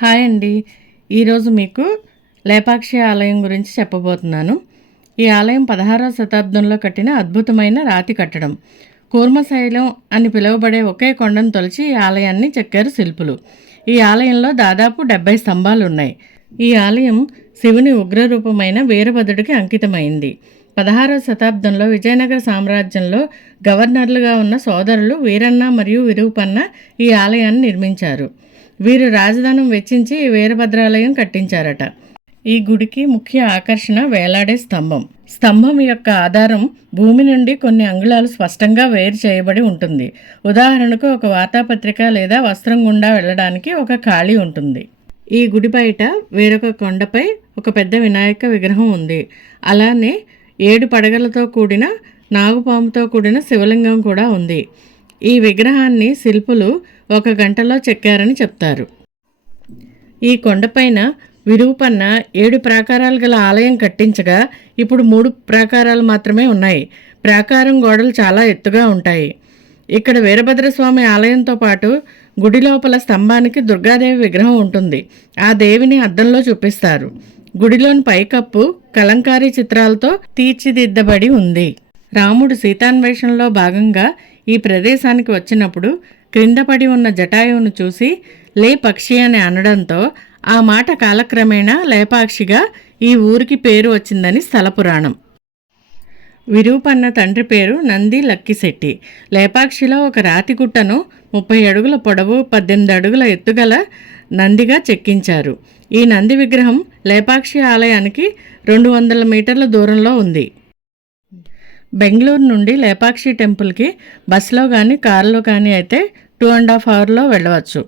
Hi అండి. ఈరోజు మీకు లేపాక్షి ఆలయం గురించి చెప్పబోతున్నాను. ఈ ఆలయం 16వ శతాబ్దంలో కట్టిన అద్భుతమైన రాతి కట్టడం. కూర్మశైలం అని పిలువబడే ఒకే కొండను తొలిచి ఈ ఆలయాన్ని చెక్కారు శిల్పులు. ఈ ఆలయంలో దాదాపు 70 స్తంభాలు ఉన్నాయి. ఈ ఆలయం శివుని ఉగ్రరూపమైన వీరభద్రుడికి అంకితమైంది. 16వ శతాబ్దంలో విజయనగర సామ్రాజ్యంలో గవర్నర్లుగా ఉన్న సోదరులు వీరన్న మరియు విరూపన్న ఈ ఆలయాన్ని నిర్మించారు. వీరు రాజధానం వెచ్చించి వీరభద్రాలయం కట్టించారట. ఈ గుడికి ముఖ్య ఆకర్షణ వేలాడే స్తంభం. స్తంభం యొక్క ఆధారం భూమి నుండి కొన్ని అంగుళాలు స్పష్టంగా వేరు చేయబడి ఉంటుంది. ఉదాహరణకు ఒక వార్తాపత్రిక లేదా వస్త్రం గుండా వెళ్ళడానికి ఒక ఖాళీ ఉంటుంది. ఈ గుడి బయట వేరొక కొండపై ఒక పెద్ద వినాయక విగ్రహం ఉంది. అలానే 7 పడగలతో కూడిన నాగుపాముతో కూడిన శివలింగం కూడా ఉంది. ఈ విగ్రహాన్ని శిల్పులు 1 గంటలో చెక్కారని చెప్తారు. ఈ కొండపైన విరూపన్న 7 ప్రాకారాలు గల ఆలయం కట్టించగా ఇప్పుడు 3 ప్రాకారాలు మాత్రమే ఉన్నాయి. ప్రాకారం గోడలు చాలా ఎత్తుగా ఉంటాయి. ఇక్కడ వీరభద్రస్వామి ఆలయంతో పాటు గుడి లోపల స్తంభానికి దుర్గాదేవి విగ్రహం ఉంటుంది. ఆ దేవిని అద్దంలో చూపిస్తారు. గుడిలోని పైకప్పు కలంకారీ చిత్రాలతో తీర్చిదిద్దబడి ఉంది. రాముడు సీతాన్వేషణలో భాగంగా ఈ ప్రదేశానికి వచ్చినప్పుడు క్రింద పడి ఉన్న జటాయువును చూసి లే పక్షి అని అనడంతో ఆ మాట కాలక్రమేణా లేపాక్షిగా ఈ ఊరికి పేరు వచ్చిందని స్థల పురాణం. విరూపన్న తండ్రి పేరు నంది లక్కిశెట్టి. లేపాక్షిలో ఒక రాతి గుట్టను 30 అడుగుల పొడవు 18 అడుగుల ఎత్తుగల నందిగా చెక్కించారు. ఈ నంది విగ్రహం లేపాక్షి ఆలయానికి 200 మీటర్ల దూరంలో ఉంది. బెంగళూరు నుండి లేపాక్షి టెంపుల్కి బస్సులో కానీ కారులో కానీ అయితే 2.5 అవర్లో వెళ్ళవచ్చు.